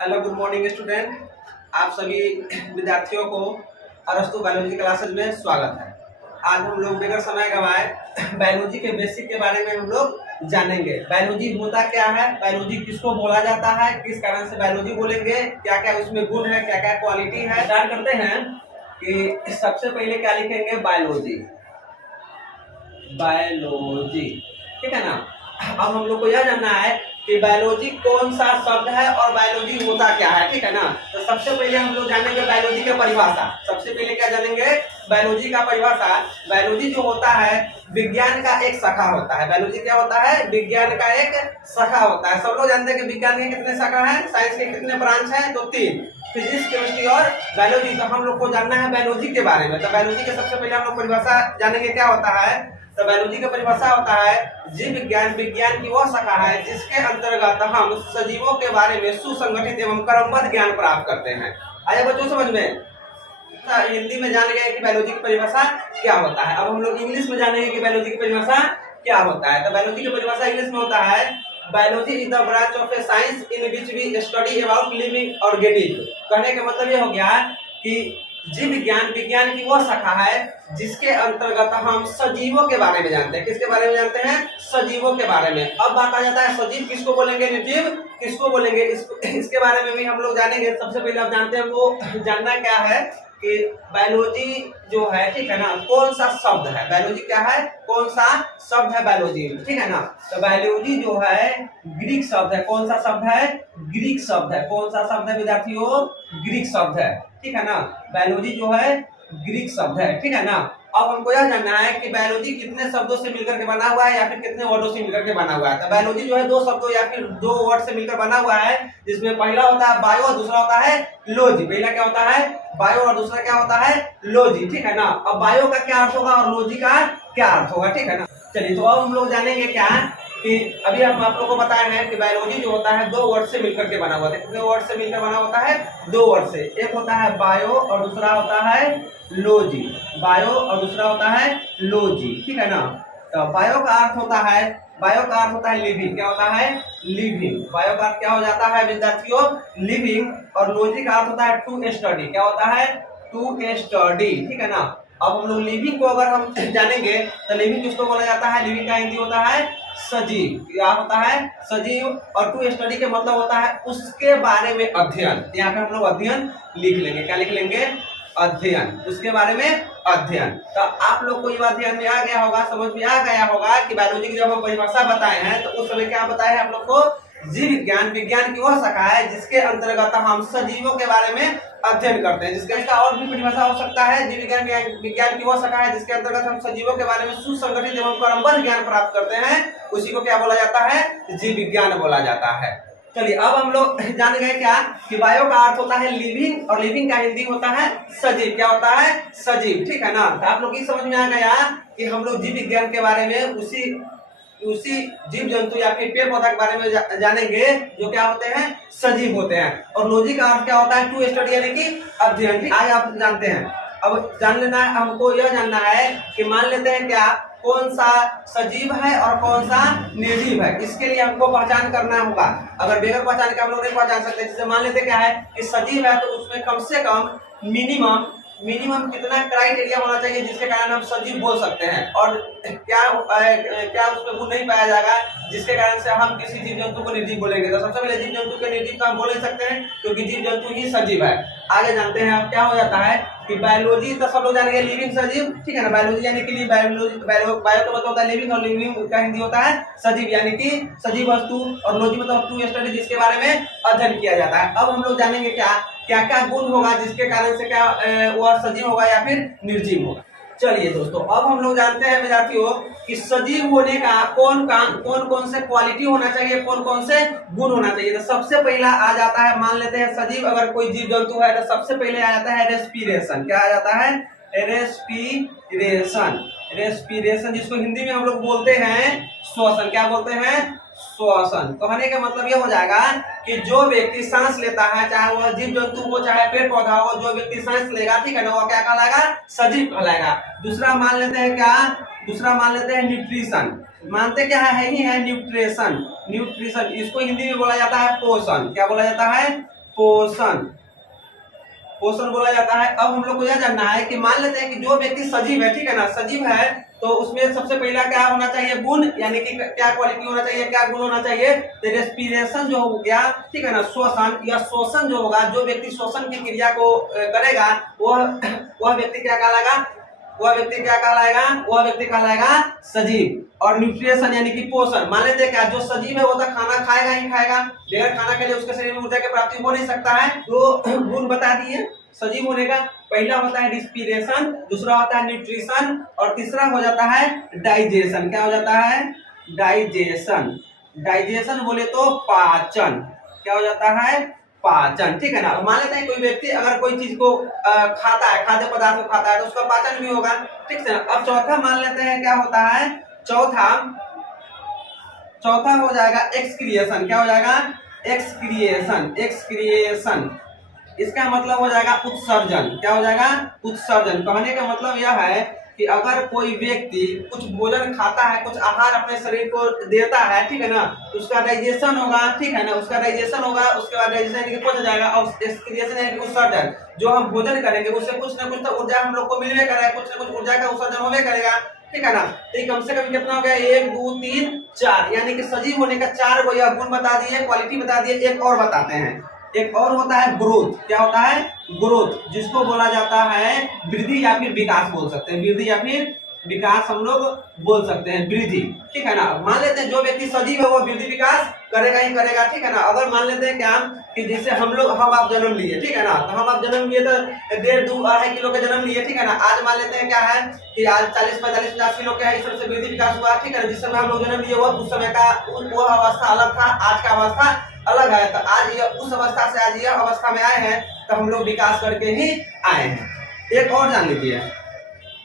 Hello good morning student. आप सभी विद्यार्थियों को अरस्तु बायोलॉजी क्लासेज में स्वागत है। आज हम लोग बगैर समय गवाए बायोलॉजी के बेसिक के बारे में हम लोग जानेंगे। बायोलॉजी होता क्या है, बायोलॉजी किसको बोला जाता है, किस कारण से बायोलॉजी बोलेंगे, क्या क्या उसमें गुण है, क्या क्या क्वालिटी है। स्टार्ट करते हैं कि सबसे पहले क्या लिखेंगे, बायोलॉजी। बायोलॉजी, ठीक है ना। अब हम लोग को यह जानना है कि बायोलॉजी कौन सा शब्द है और बायोलॉजी होता क्या है, ठीक है ना। तो सबसे पहले हम लोग जानेंगे बायोलॉजी का परिभाषा। सबसे पहले क्या जानेंगे, बायोलॉजी का परिभाषा। बायोलॉजी जो होता है विज्ञान का एक शाखा होता है। बायोलॉजी क्या होता है, विज्ञान का एक शाखा होता है। सब लोग जानते हैं कि विज्ञान के कितने शाखा है, साइंस के कितने ब्रांच है, तो 3, फिजिक्स, केमिस्ट्री और बायोलॉजी। तो हम लोग को जानना है बायोलॉजी के बारे में। तो बायोलॉजी के सबसे पहले हम लोग परिभाषा जानेंगे क्या होता है। तो बायोलॉजी का परिभाषा होता है जीव विज्ञान, विज्ञान की वह शाखा है जिसके अंतर्गत हम सजीवों के बारे में सुसंगठित एवं क्रमबद्ध ज्ञान प्राप्त करते हैं। आया बच्चों समझ में। हिंदी में जान गए कि बायोलॉजी की परिभाषा क्या होता है। अब हम लोग इंग्लिश में जानेंगे कि बायोलॉजी की परिभाषा क्या होता है। तो बायोलॉजी की परिभाषा इंग्लिश में होता है, biology is the branch of a science in which we study about living organism. कहने का मतलब ये हो गया कि जीव विज्ञान, विज्ञान की वह शाखा है जिसके अंतर्गत हम सजीवों के बारे में जानते हैं। किसके बारे में जानते हैं, सजीवों के बारे में। अब बात आ जाता है सजीव किसको बोलेंगे, निर्जीव किसको बोलेंगे, इसके बारे में भी हम लोग जानेंगे। सबसे पहले आप जानते हैं वो जानना क्या है कि बायोलॉजी जो है, ठीक है ना, कौन सा शब्द है। बायोलॉजी क्या है, कौन सा शब्द है बायोलॉजी, ठीक है ना। तो बायोलॉजी जो है ग्रीक शब्द है। कौन सा शब्द है, ग्रीक शब्द है। कौन सा शब्द है विद्यार्थियों, ग्रीक शब्द है, ठीक है ना। बायोलॉजी जो है ग्रीक शब्द है, ठीक है ना। अब हमको यह जानना है कि बायोलॉजी कितने शब्दों से मिलकर के बना हुआ है या फिर कितने वर्डों से मिलकर के बना हुआ है। तो बायोलॉजी जो है 2 शब्दों या फिर 2 वर्ड से मिलकर बना हुआ है, जिसमें पहला होता है बायो और दूसरा होता है लॉजी। पहला क्या होता है, बायो, और दूसरा क्या होता है, लॉजी, ठीक है ना। अब बायो का क्या अर्थ होगा और लॉजी का क्या अर्थ होगा, ठीक है ना। चलिए तो अब हम लोग जानेंगे क्या कि अभी हम आप लोगों को बताए हैं कि बायोलॉजी जो होता है 2 वर्ड से मिलकर के बना हुआ है। कितने वर्ड से मिलकर बना होता है, 2 वर्ड से। एक होता है बायो और दूसरा होता है लॉजी। बायो और दूसरा होता है लॉजी, ठीक है ना। तो बायो का अर्थ होता है, बायो का अर्थ होता है लिविंग। क्या होता है, लिविंग। बायो का अर्थ क्या हो जाता है विद्यार्थियों, लिविंग। और लॉजी का अर्थ होता है टू स्टडी। क्या होता है, टू स्टडी, ठीक है ना। अब हम लोग लिविंग को अगर हम जानेंगे तो लिविंग किसको बोला जाता है, लिविंग का हिंदी होता है सजीव। क्या होता है, सजीव। और टू स्टडी के मतलब होता है उसके बारे में अध्ययन। यहाँ पे हम लोग अध्ययन लिख लेंगे। क्या लिख लेंगे, अध्ययन, उसके बारे में अध्ययन। तो आप लोग को ये बात ध्यान में आ गया होगा, समझ में आ गया होगा कि बायोलॉजी की जब हम परिभाषा बताए हैं तो उस समय क्या बताए हैं आप लोग को, जीव विज्ञान, विज्ञान की वह शाखा है जिसके अंतर्गत हम सजीवों के बारे में अध्ययन करते हैं। जिसका इसका और भी परिभाषा हो सकता है, जीव विज्ञान, विज्ञान की वह शाखा है जिसके अंतर्गत हम सजीवों के बारे में सुसंगठित एवं क्रमबद्ध ज्ञान प्राप्त करते हैं, उसी को क्या बोला जाता है, जीव विज्ञान बोला जाता है। चलिए अब हम लोग जान गए क्या कि बायो का अर्थ होता है लिविंग और लिविंग का हिंदी होता है सजीव। क्या होता है, सजीव, ठीक है ना। तो आप लोग ये समझ में आ गया कि हम लोग जीव विज्ञान के बारे में उसी जीव जंतु या फिर पेड़ पौधा के बारे में जानेंगे जो क्या होते हैं, सजीव होते हैं। और लॉजी का अर्थ क्या होता है, टू स्टडी यानी कि अध्ययन। आज आप जानते हैं। अब जान लेना है, हमको यह जानना है कि मान लेते हैं क्या कौन सा सजीव है और कौन सा निर्जीव है। इसके लिए हमको पहचान करना होगा। अगर बगैर पहचान के हम लोग नहीं पहचान सकते। जैसे मान लेते क्या है कि सजीव है तो उसमें कम से कम मिनिमम कितना क्राइटेरिया होना चाहिए जिसके कारण हम सजीव बोल सकते हैं, और क्या उसमें गुण नहीं पाया जाएगा जिसके कारण से हम किसी जीव जंतु को निर्जीव बोलेंगे। तो सबसे पहले जीव जंतु के निर्जीव तो हम बोल नहीं सकते हैं क्योंकि जीव जंतु ही सजीव है। आगे जानते हैं अब क्या हो जाता है कि बायोलॉजी तो सब लोग जानेंगे लिविंग सजीव, ठीक है ना। बायोलॉजी यानी कि बायो तो मतलब होता है लिविंग, और लिविंग का हिंदी होता है सजीव यानी कि सजीव वस्तु, और लॉजी मतलब टू स्टडी जिसके बारे में अध्ययन किया जाता है। अब हम लोग जानेंगे क्या क्या क्या गुण होगा जिसके कारण से क्या वह सजीव होगा या फिर निर्जीव होगा। चलिए दोस्तों अब हम लोग जानते हैं विद्यार्थियों कि सजीव होने का कौन कौन से क्वालिटी होना चाहिए, कौन कौन से गुण होना चाहिए। तो सबसे पहला आ जाता है, मान लेते हैं सजीव अगर कोई जीव जंतु है तो सबसे पहले आ जाता है रेस्पिरेशन। क्या आ जाता है, रेस्पिरेशन। रेस्पिरेशन जिसको हिंदी में हम लोग बोलते हैं श्वसन। क्या बोलते हैं, श्वसन। तो कहने का मतलब यह हो जाएगा कि जो व्यक्ति सांस लेता है, चाहे वह जीव जंतु हो चाहे पेड़ पौधा हो, जो व्यक्ति सांस लेगा, ठीक है ना, वह क्या कहलाएगा, सजीव कहलाएगा। दूसरा मान लेते हैं क्या, दूसरा मान लेते हैं न्यूट्रिशन। मानते क्या है ही है न्यूट्रिशन। न्यूट्रिशन इसको हिंदी में बोला जाता है पोषण। क्या बोला जाता है, पोषण, पोषण बोला जाता है। अब हम लोग को यह जानना है कि मान लेते हैं कि जो व्यक्ति सजीव है, ठीक है ना, सजीव है तो उसमें सबसे पहला क्या होना चाहिए, गुण, यानी कि क्या क्वालिटी होना चाहिए, क्या गुण होना चाहिए, तो रेस्पिरेशन जो हो गया, ठीक है ना, श्वसन या शोषण जो होगा, जो व्यक्ति श्वसन की क्रिया को करेगा वह व्यक्ति क्या कहलाएगा, वह व्यक्ति क्या कहलाएगा, वह व्यक्ति कहलाएगा सजीव। और न्यूट्रिशन यानी कि पोषण, मान लेते हैं क्या जो सजीव है वो तो खाना खाएगा ही खाएगा, बगैर खाना के लिए उसके शरीर में ऊर्जा की प्राप्ति हो नहीं सकता है। तो गुण बता दिए सजीव होने का, पहला होता है रिस्पिरेशन, दूसरा होता है न्यूट्रिशन और तीसरा हो जाता है डाइजेशन। क्या हो जाता है, डाइजेशन। डाइजेशन बोले तो पाचन, क्या हो जाता है, पाचन, ठीक है ना। मान लेते हैं कोई व्यक्ति अगर कोई चीज को खाता है, खाद्य पदार्थ को खाता है तो उसका पाचन भी होगा, ठीक है ना। अब चौथा मान लेते हैं क्या होता है, चौथा हो जाएगा एक्सक्रिएशन। क्या हो जाएगा, एक्सक्रिएशन। एक्सक्रिएशन इसका मतलब हो जाएगा उत्सर्जन। क्या हो जाएगा, उत्सर्जन। कहने का मतलब यह है कि अगर कोई व्यक्ति कुछ भोजन खाता है, कुछ आहार अपने शरीर को देता है, ठीक है ना, तो उसका डाइजेशन होगा, ठीक है ना, उसका डाइजेशन होगा, उसके बाद डाइजेशन पहुंच जाएगा। और एक्सक्रिएशन यानी उत्सर्जन, जो हम भोजन करेंगे उससे कुछ ना कुछ तो ऊर्जा हम लोग को मिलवे करेगा, कुछ ना कुछ ऊर्जा का उत्सर्जन होवे करेगा, ठीक है ना। तो कम से कम कितना हो गया, 1 2 3 4, यानी कि सजीव होने का 4 को यह गुण बता दिए, क्वालिटी बता दिए। एक और बताते हैं, एक और होता है ग्रोथ। क्या होता है, ग्रोथ, जिसको बोला जाता है वृद्धि या फिर विकास बोल सकते हैं, वृद्धि या फिर विकास हम लोग बोल सकते हैं, वृद्धि, ठीक है ना। मान लेते हैं जो व्यक्ति सजीव है वो वृद्धि विकास करेगा ही करेगा, ठीक है ना। अगर मान लेते हैं क्या कि जैसे हम आप जन्म लिए, ठीक है ना, तो हम आप जन्म लिए तो 1.5 2 2.5 किलो के जन्म लिए, ठीक है ना। आज मान लेते हैं क्या है कि आज 40 45 50 किलो के है, इस तरह से वृद्धि विकास हुआ, ठीक है ना। जिस समय हम लोग जन्म लिए वो उस समय का वो अवस्था अलग था, आज का अवस्था अलग है। तो आज ये उस अवस्था से आज यह अवस्था में आए हैं, तो हम लोग विकास करके ही आए हैं। एक और जान लीजिए,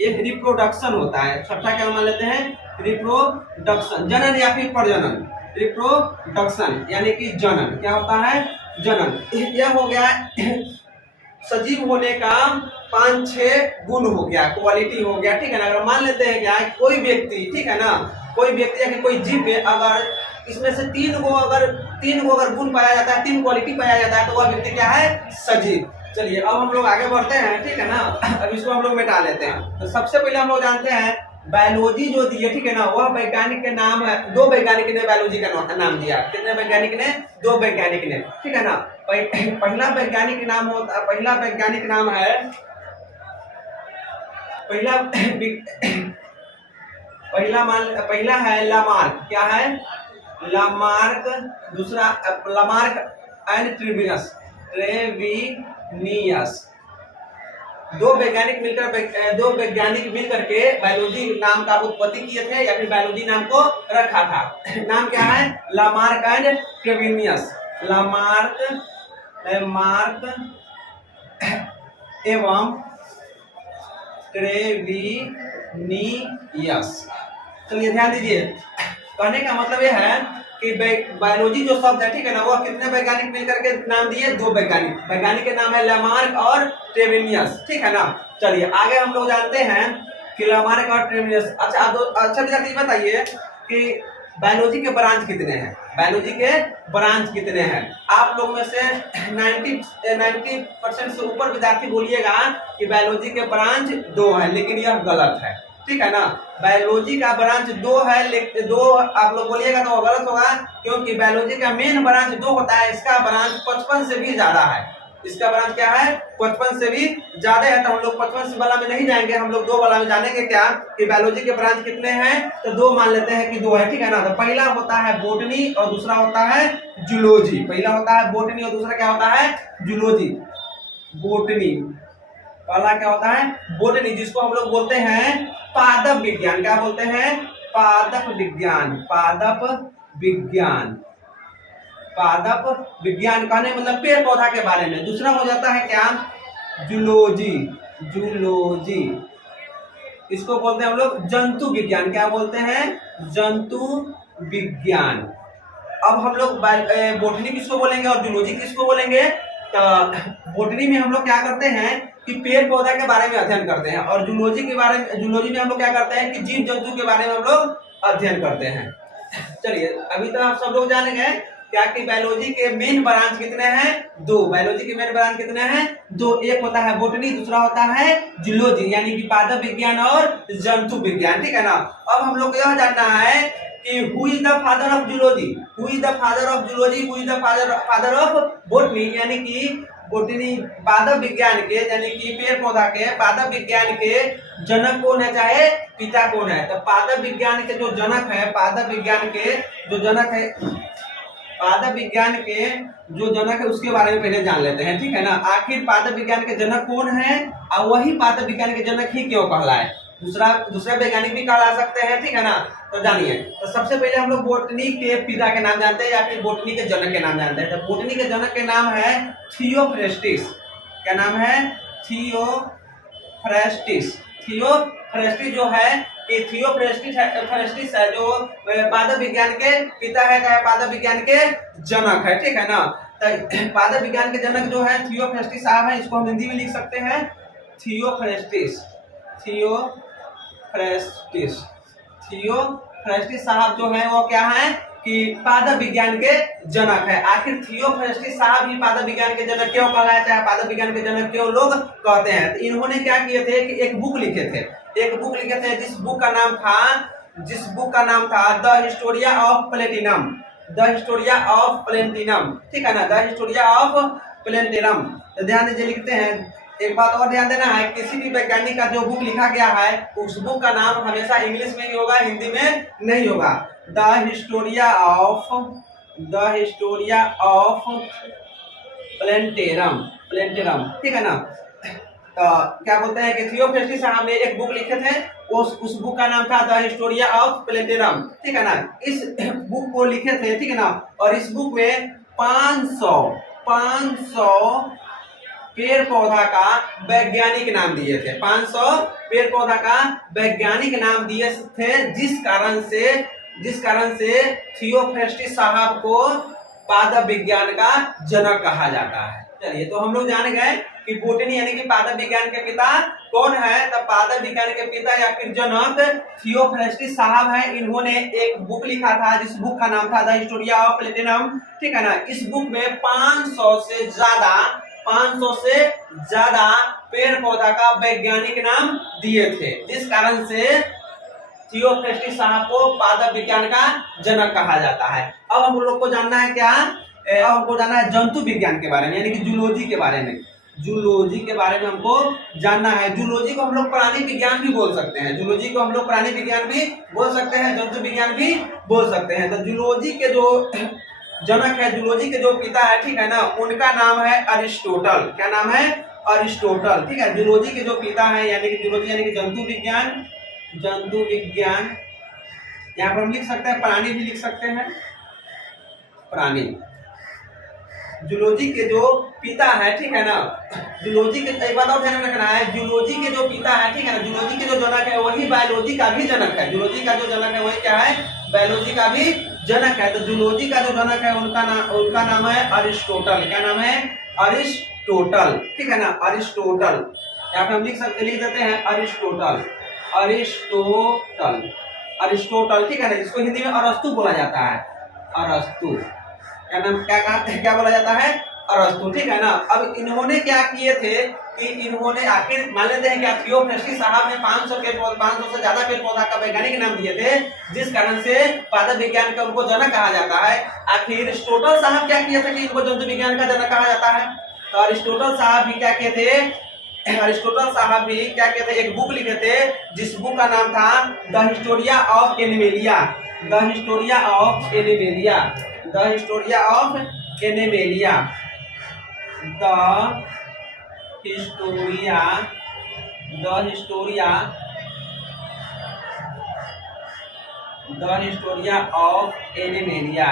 एक रिप्रोडक्शन होता है। छठा क्या मान लेते हैं, रिप्रोडक्शन, जनन या फिर प्रजनन। रिप्रोडक्शन यानी कि जनन, क्या होता है, जनन। यह हो गया सजीव होने का 5-6 गुण हो गया, क्वालिटी हो गया, ठीक है ना। अगर मान लेते हैं क्या कोई व्यक्ति, ठीक है ना, कोई व्यक्ति या कोई जीव में अगर इसमें से 3 गो अगर गुण पाया जाता है, 3 क्वालिटी पाया जाता है, तो वह व्यक्ति क्या है, सजीव। चलिए अब हम लोग आगे बढ़ते हैं, ठीक है ना। अब इसको हम लोग मिटा लेते हैं। तो सबसे पहले हम लोग जानते हैं बायोलॉजी जो दी है, ठीक है ना, वह वैज्ञानिक के नाम है, 2 वैज्ञानिक ने बायोलॉजी का नाम दिया। कितने वैज्ञानिक ने, 2 वैज्ञानिक ने, ठीक है ना। पहला वैज्ञानिक नाम है, पहला है लामार्क। क्या है, लामार्क। दूसरा लामार्क एंड ट्रेविनियस। 2 वैज्ञानिक मिलकर के बायोलॉजी नाम का उत्पत्ति किए थे, या फिर बायोलॉजी नाम को रखा था। नाम क्या है, लामार्क एंड ट्रेविनियस। लामार्क एवं ट्रेविनियस। चलिए ध्यान दीजिए, कहने का मतलब यह है कि बायोलॉजी जो शब्द है, ठीक है ना, वो कितने वैज्ञानिक मिलकर के नाम दिए, 2 वैज्ञानिक के नाम है लामार्क और ट्रेविनियस, ठीक है ना। चलिए आगे हम लोग जानते हैं कि लामार्क और ट्रेविनियस। अच्छा विद्यार्थी बताइए कि बायोलॉजी के ब्रांच कितने हैं, बायोलॉजी के ब्रांच कितने हैं। आप लोग में से 90% से ऊपर विद्यार्थी बोलिएगा कि बायोलॉजी के ब्रांच 2 है, लेकिन यह गलत है, ठीक है ना। बायोलॉजी का ब्रांच 2 है, लेकिन 2 आप लोग बोलिएगा तो गलत होगा, क्योंकि बायोलॉजी का मेन ब्रांच 2 होता है, इसका ब्रांच 55 से भी ज्यादा है। इसका ब्रांच क्या है, 55 से भी ज्यादा है। तो हम लोग 55 वाला में नहीं जाएंगे, हम लोग 2 वाला में जानेंगे क्या कि बायोलॉजी के ब्रांच कितने हैं। तो 2 मान लेते हैं कि 2 है, ठीक है ना। तो पहला होता है बोटनी और दूसरा होता है जूलॉजी। पहला होता है बोटनी और दूसरा क्या होता है, जूलॉजी। बोटनी पहला क्या होता है, बोटनी, जिसको हम लोग बोलते हैं पादप विज्ञान। क्या बोलते हैं, पादप विज्ञान। पादप विज्ञान कहने मतलब पेड़ पौधा के बारे में। दूसरा हो जाता है क्या, जूलॉजी, इसको बोलते हैं हम लोग जंतु विज्ञान। क्या बोलते हैं, जंतु विज्ञान। अब हम लोग बोटनी किसको बोलेंगे और जूलॉजी किसको बोलेंगे। तो बोटनी में हम लोग क्या करते हैं कि पेड़ पौधा के बारे में अध्ययन करते हैं, और जूलॉजी में हम लोग क्या करते हैं कि जीव जंतु के बारे में हम लोग अध्ययन करते हैं। चलिए अभी तो आप सब लोग जानेंगे क्या कि बायोलॉजी के मेन ब्रांच कितने हैं? दो। बायोलॉजी के मेन ब्रांच कितने हैं? दो। एक होता है बॉटनी, दूसरा होता है जूलॉजी यानी कि पादप विज्ञान और जंतु विज्ञान, ठीक है ना। अब हम लोग को यह जानना है कि who is the father of zoology, who is the father of zoology, who is the father of botany यानी कि बॉटनी पादप विज्ञान के यानी कि पेड़ पौधा के पादप विज्ञान के जनक कौन है, चाहे पिता कौन है। तो पादप विज्ञान के जो जनक है, पादप विज्ञान के जो जनक है, पादप विज्ञान के जो जनक है उसके बारे में पहले जान लेते हैं, ठीक है ना। आखिर पादप विज्ञान के जनक कौन है और वही पादप विज्ञान के जनक ही क्यों कहलाए। दूसरा वैज्ञानिक भी कहला सकते हैं, ठीक है ना। तो जानिए, तो सबसे पहले हम लोग बॉटनी के पिता के नाम जानते हैं या फिर बॉटनी के जनक के नाम जानते हैं। तो बॉटनी के जनक के नाम है थियोफ्रेस्टिस। क्या नाम है? थियोफ्रेस्टिस। थियोफ्रेस्टिस जो है कि थियोफ्रेस्टिस है जो पादप विज्ञान के पिता है, चाहे पादप विज्ञान के जनक है, ठीक है ना। तो पादप विज्ञान के जनक जो है थियोफ्रेस्टिस साहब है, इसको हम हिंदी में लिख सकते हैं थियोफ्रेस्टिस। थियोफ्रेस्टिस साहब जो है वो क्या है कि पादप विज्ञान के जनक है। आखिर थियोफ्रेस्टिस साहब ही पादप विज्ञान के जनक क्यों कहलाए, चाहे पादप विज्ञान के जनक क्यों लोग कहते हैं। तो इन्होंने क्या किए थे कि एक बुक लिखे थे जिस बुक का नाम था the Historia of platinum. The Historia of platinum, ठीक है ना, द हिस्टोरिया ऑफ प्लेटिनम। तो ध्यान दीजिए, लिखते हैं। एक बात और ध्यान देना है, किसी भी वैज्ञानिक का जो बुक लिखा गया है उस बुक का नाम हमेशा इंग्लिश में ही होगा, हिंदी में नहीं होगा। द हिस्टोरिया ऑफ प्लेटिनम, ठीक है ना। तो क्या बोलते हैं कि थियोफ्रेस्टिस साहब ने एक बुक लिखे थे, उस बुक का नाम था द हिस्टोरिया ऑफ प्लेटिनम, ठीक है ना। इस बुक को लिखे थे, ठीक है ना, और इस बुक में 500 पेड़ पौधा का वैज्ञानिक नाम दिए थे। 500 पेड़ पौधा का वैज्ञानिक नाम दिए थे, जिस कारण से थियोफ्रेस्टिस साहब को पादप विज्ञान का जनक कहा जाता है। चलिए, तो हम लोग जान गए कि बॉटनी यानी कि पादप विज्ञान के पिता कौन है। तब पादप विज्ञान के पिता या फिर जनक थियोफ्रेस्टिस साहब है। इन्होंने एक बुक लिखा था जिस बुक का नाम था द हिस्टोरिया ऑफ प्लेटिनम, ठीक है ना। इस बुक में 500 से ज्यादा पेड़ पौधा का वैज्ञानिक नाम दिए थे, जिस कारण से थियोफ्रेस्टिस साहब को पादप विज्ञान का जनक कहा जाता है। अब हम लोग को जानना है क्या? अब हमको जानना है जंतु विज्ञान के बारे में यानी कि जूलॉजी के बारे में। जूलॉजी के बारे में हमको जानना है। जूलॉजी को हम लोग प्राणी विज्ञान भी बोल सकते हैं, जूलॉजी को हम लोग प्राणी विज्ञान भी बोल सकते हैं, जंतु विज्ञान भी बोल सकते हैं। तो जूलॉजी के जो जनक है, जूलॉजी के जो पिता है, ठीक है ना, उनका नाम है अरिस्टोटल। क्या नाम है? अरिस्टोटल, ठीक है। जूलॉजी के जो पिता है यानी कि जूलॉजी यानी कि जंतु विज्ञान, यहाँ पर हम लिख सकते हैं प्राणी भी लिख सकते हैं, प्राणी। जूलॉजी के जो पिता है, ठीक है ना, जूलॉजी के एक बात और ध्यान में रखना है, जूलॉजी के जो पिता है, ठीक है ना, जूलॉजी के जो जनक है वही बायोलॉजी का भी जनक है। जूलॉजी का जो जनक है वही क्या है? बायोलॉजी का भी जनक है। तो जूलॉजी का जो जनक है उनका नाम है अरिस्टोटल। क्या नाम है? अरिस्टोटल, ठीक है ना, अरिस्टोटल। यहाँ पे हम लिख देते हैं अरिस्टोटल, ठीक है ना, जिसको हिंदी में अरस्तु बोला जाता है। अरस्तु क्या नाम, क्या बोला जाता है? अरस्तु, ठीक है ना। अब इन्होंने क्या किए थे कि इन्होंने आखिर मान लेते हैं कि थियोफ्रेस्टिस साहब ने 500 से ज्यादा पेड़ पौधा का वैज्ञानिक नाम दिए थे, जिस कारण से पादप विज्ञान का उनको जनक कहा जाता है। आखिर अरिस्टोटल साहब क्या किए थे कि इनको जंतु विज्ञान का जनक कहा जाता है? तो अरिस्टोटल साहब भी क्या किए थे? एक बुक लिखे थे जिस बुक का नाम था the Historia of animalia. The Historia of animalia, the Historia of animalia, the Historia of animalia, the Historia of animalia.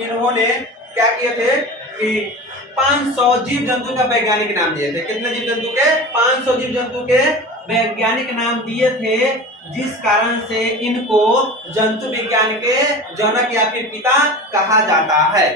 इन्होंने क्या किए थे कि 500 जीव जंतु का वैज्ञानिक नाम दिए थे। कितने जीव जंतु के? 500 जीव जंतु के वैज्ञानिक नाम दिए थे, जिस कारण से इनको जंतु विज्ञान के जनक या फिर पिता कहा जाता है।